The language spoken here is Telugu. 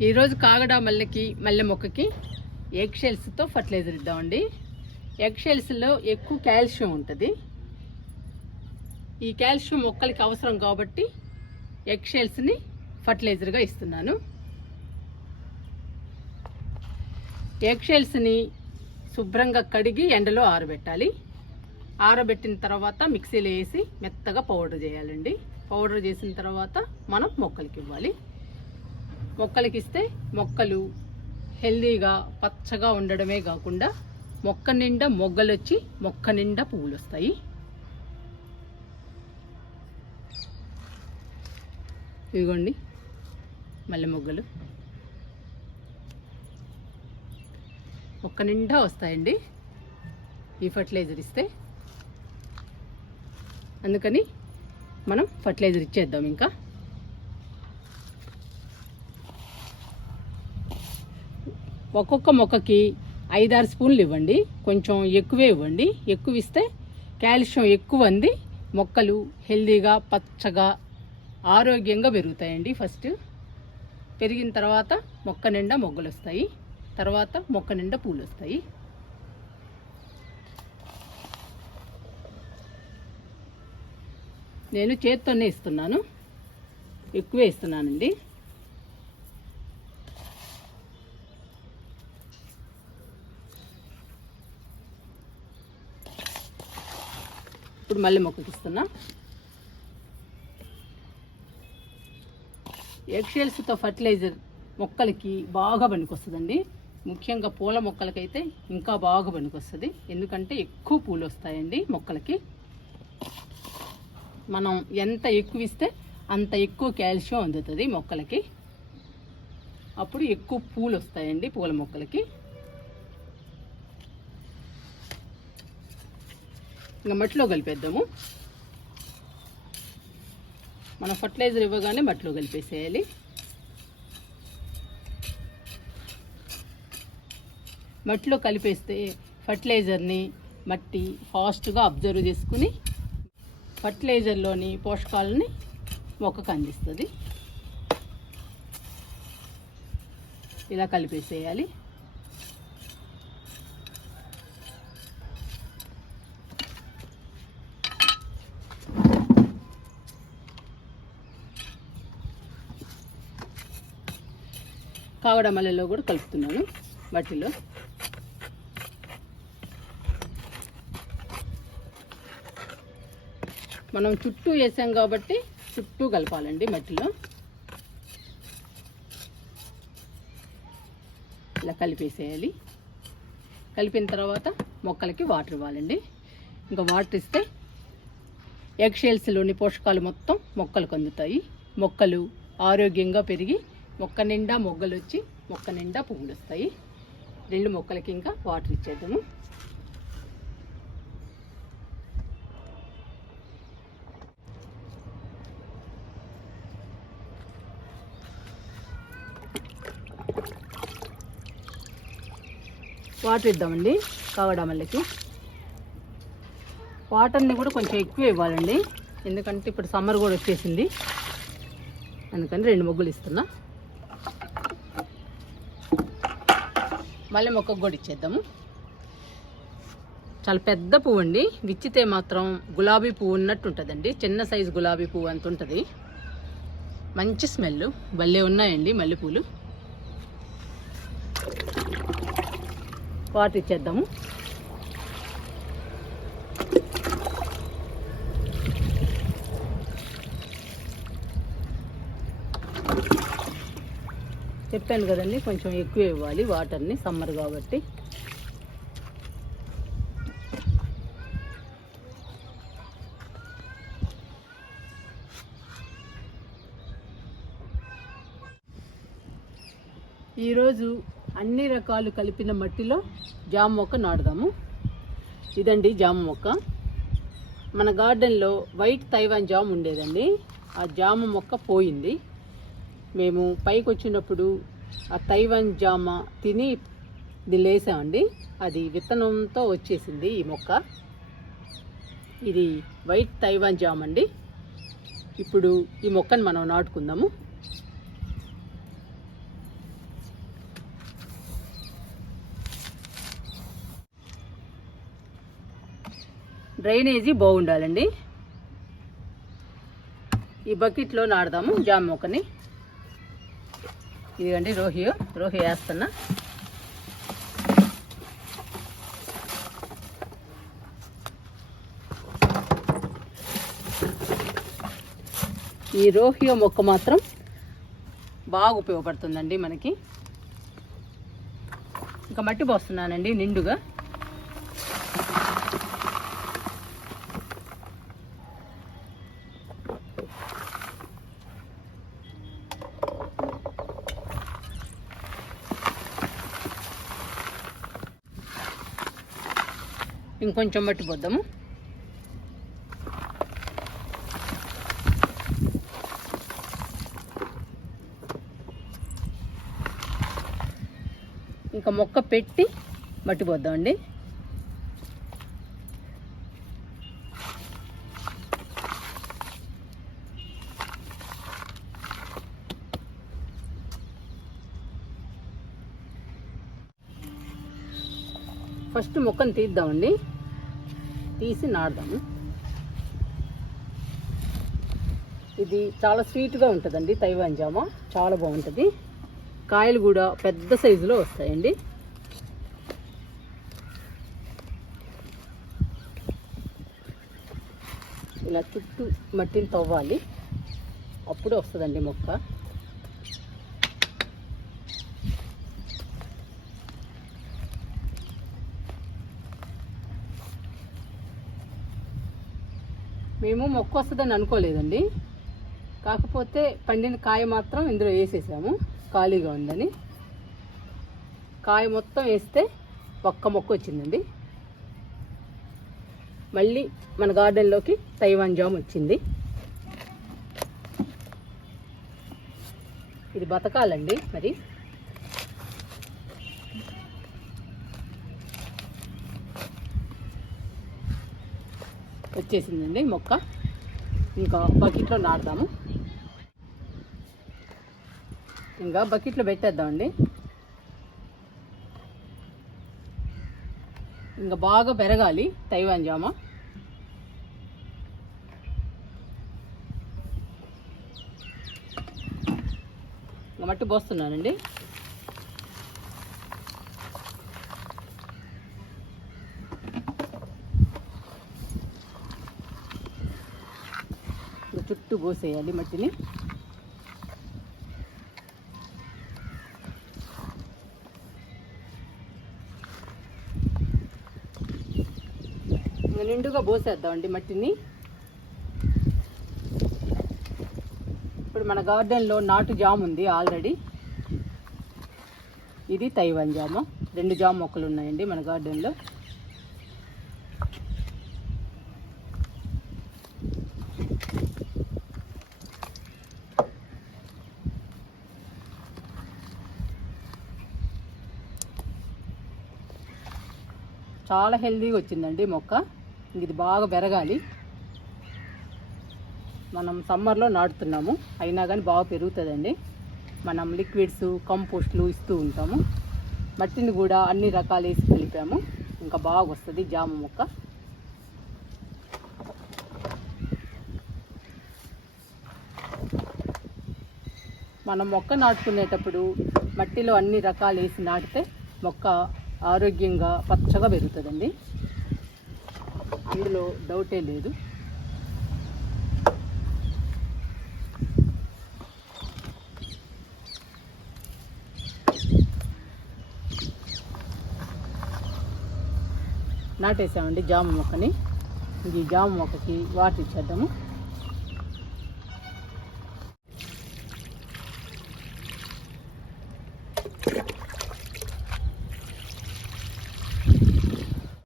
ఈరోజు కాగడా మల్లె మొక్కకి ఎగ్ షెల్స్తో ఫర్టిలైజర్ ఇద్దామండి. ఎగ్ షెల్స్లో ఎక్కువ కాల్షియం ఉంటుంది. ఈ కాల్షియం మొక్కలకి అవసరం కాబట్టి ఎగ్ షెల్స్ని ఫర్టిలైజర్గా ఇస్తున్నాను. ఎగ్ షెల్స్ని శుభ్రంగా కడిగి ఎండలో ఆరబెట్టాలి. ఆరబెట్టిన తర్వాత మిక్సీలో వేసి మెత్తగా పౌడర్ చేయాలండి. పౌడర్ చేసిన తర్వాత మనం మొక్కలకి ఇవ్వాలి. మొక్కలకి ఇస్తే మొక్కలు హెల్దీగా పచ్చగా ఉండడమే కాకుండా మొక్క నిండా మొగ్గలు వచ్చి మొక్క నిండా పువ్వులు వస్తాయి. ఇదిగోండి మల్లె మొగ్గలు మొక్క నిండా వస్తాయండి ఈ ఫర్టిలైజర్ ఇస్తే. అందుకని మనం ఫర్టిలైజర్ ఇచ్చేద్దాం. ఇంకా ఒక్కొక్క మొక్కకి 5-6 స్పూన్లు ఇవ్వండి. కొంచెం ఎక్కువే ఇవ్వండి. ఎక్కువ ఇస్తే కాల్షియం ఎక్కువ అంది మొక్కలు హెల్దీగా పచ్చగా ఆరోగ్యంగా పెరుగుతాయండి. ఫస్ట్ పెరిగిన తర్వాత మొక్క నిండా మొగ్గలు వస్తాయి. తర్వాత మొక్క నిండా పూలు వస్తాయి. నేను చేత్తోనే ఇస్తున్నాను, ఎక్కువే ఇస్తున్నానండి. ఇప్పుడు మల్లె మొక్కకి ఇస్తున్నా. ఎగ్ షెల్స్తో ఫర్టిలైజర్ మొక్కలకి బాగా పనికొస్తుందండి. ముఖ్యంగా పూల మొక్కలకైతే ఇంకా బాగా పనికొస్తుంది. ఎందుకంటే ఎక్కువ పూలు వస్తాయండి మొక్కలకి. మనం ఎంత ఎక్కువ ఇస్తే అంత ఎక్కువ కాల్షియం అందుతుంది మొక్కలకి. అప్పుడు ఎక్కువ పూలు వస్తాయండి పూల మొక్కలకి. ఇంకా మట్టిలో కలిపేద్దాము. మనం ఫర్టిలైజర్ ఇవ్వగానే మట్టిలో కలిపేసేయాలి. మట్టిలో కలిపేస్తే ఫర్టిలైజర్ని మట్టి ఫాస్ట్గా అబ్జర్వ్ చేసుకుని ఫర్టిలైజర్లోని పోషకాలని మొక్కకు అందిస్తుంది. ఇలా కలిపేసేయాలి. కాగడా మల్లెలో కూడా కలుపుతున్నాను మట్టిలో. మనం చుట్టూ వేసాం కాబట్టి చుట్టూ కలపాలండి మట్టిలో. ఇలా కలిపేసేయాలి. కలిపిన తర్వాత మొక్కలకి వాటర్ ఇవ్వాలండి. ఇంకా వాటర్ ఇస్తే ఎగ్ షెల్స్లోని పోషకాలు మొత్తం మొక్కలకు అందుతాయి. మొక్కలు ఆరోగ్యంగా పెరిగి మొక్క నిండా మొగ్గలు వచ్చి మొక్క నిండా పువ్వులు వస్తాయి. 2 మొక్కలకి ఇంకా వాటర్ ఇచ్చేద్దాము. వాటర్ ఇద్దామండి కాగడా మల్లెకి. వాటర్ని కూడా కొంచెం ఎక్కువ ఇవ్వాలండి. ఎందుకంటే ఇప్పుడు సమ్మర్ కూడా వచ్చేసింది. అందుకని 2 మొగ్గలు ఇస్తున్నా. మల్లె మొక్కకు కూడా ఇచ్చేద్దాము. చాలా పెద్ద పువ్వు అండి. విచ్చితే మాత్రం గులాబీ పువ్వు ఉన్నట్టు ఉంటుందండి. చిన్న సైజు గులాబీ పువ్వు అంత ఉంటుంది. మంచి స్మెల్ భలే ఉన్నాయండి మల్లెపూలు. వాటర్ ఇచ్చేద్దాము. చెప్పాను కదండి కొంచెం ఎక్కువ ఇవ్వాలి వాటర్ని, సమ్మర్ కాబట్టి. ఈరోజు అన్ని రకాలు కలిపిన మట్టిలో జామ మొక్క నాటుదాము. ఇదండి జామ మొక్క. మన గార్డెన్లో వైట్ తైవాన్ జామ ఉండేదండి. ఆ జామ మొక్క పోయింది. మేము పైకి వచ్చినప్పుడు ఆ తైవాన్ జామ తిని ఇది లేసామండి. అది విత్తనంతో వచ్చేసింది ఈ మొక్క. ఇది వైట్ తైవాన్ జామ అండి. ఇప్పుడు ఈ మొక్కను మనం నాటుకుందాము. డ్రైనేజీ బాగుండాలండి. ఈ బకెట్లో నాడదాము జామ మొక్కని. ఇదిగండి రోహి వేస్తున్నా. ఈ రోహియో మొక్క మాత్రం బాగా ఉపయోగపడుతుందండి మనకి. ఇంకా మట్టి పోస్తున్నానండి నిండుగా. ఇంకొంచెం మట్టి పోద్దాము. ఇంకా మొక్క పెట్టి మట్టి పోద్దామండి. ఫస్ట్ మొక్కను తీద్దామండి, తీసి నాడదాము. ఇది చాలా స్వీట్గా ఉంటుందండి తైవాన్ జామ, చాలా బాగుంటుంది. కాయలు కూడా పెద్ద సైజులో వస్తాయండి. ఇలా చుట్టూ మట్టిని తవ్వాలి, అప్పుడే వస్తుందండి మొక్క. మేము మొక్క వస్తుందని అనుకోలేదండి, కాకపోతే పండిన కాయ మాత్రం ఇందులో వేసేసాము, ఖాళీగా ఉందని. కాయ మొత్తం వేస్తే ఒక్క మొక్క వచ్చిందండి. మళ్ళీ మన గార్డెన్లోకి తైవాన్ జామ్ వచ్చింది. ఇది బతకాలండి మరి. వచ్చేసిందండి మొక్క. ఇంకా బకెట్లో నాటుదాము. ఇంకా బకెట్లో పెట్టేద్దామండి. ఇంకా బాగా పెరగాలి తైవాన్ జామ. ఇంకా మట్టి పోస్తున్నానండి. చుట్టూ పోసేయాలి మట్టిని. నిండుగా పోసేద్దామండి మట్టిని. ఇప్పుడు మన గార్డెన్లో నాటు జామ ఉంది ఆల్రెడీ. ఇది తైవాన్ జామ. 2 జామ మొక్కలు ఉన్నాయండి మన గార్డెన్లో. చాలా హెల్తీగా వచ్చిందండి మొక్క. ఇది బాగా పెరగాలి. మనం సమ్మర్లో నాటుతున్నాము, అయినా కానీ బాగా పెరుగుతుందండి. మనం లిక్విడ్స్, కంపోస్ట్లు ఇస్తూ ఉంటాము. మట్టిని కూడా అన్ని రకాలు వేసి కలిపాము. ఇంకా బాగా వస్తుంది జామ మొక్క. మనం మొక్క నాటుకునేటప్పుడు మట్టిలో అన్ని రకాలు వేసి నాటితే మొక్క ఆరోగ్యంగా పచ్చగా పెరుగుతుందండి, అందులో డౌటే లేదు. నాటేసామండి జామ మొక్కని. ఈ జామ మొక్కకి వాటర్ ఇచ్చేద్దాము.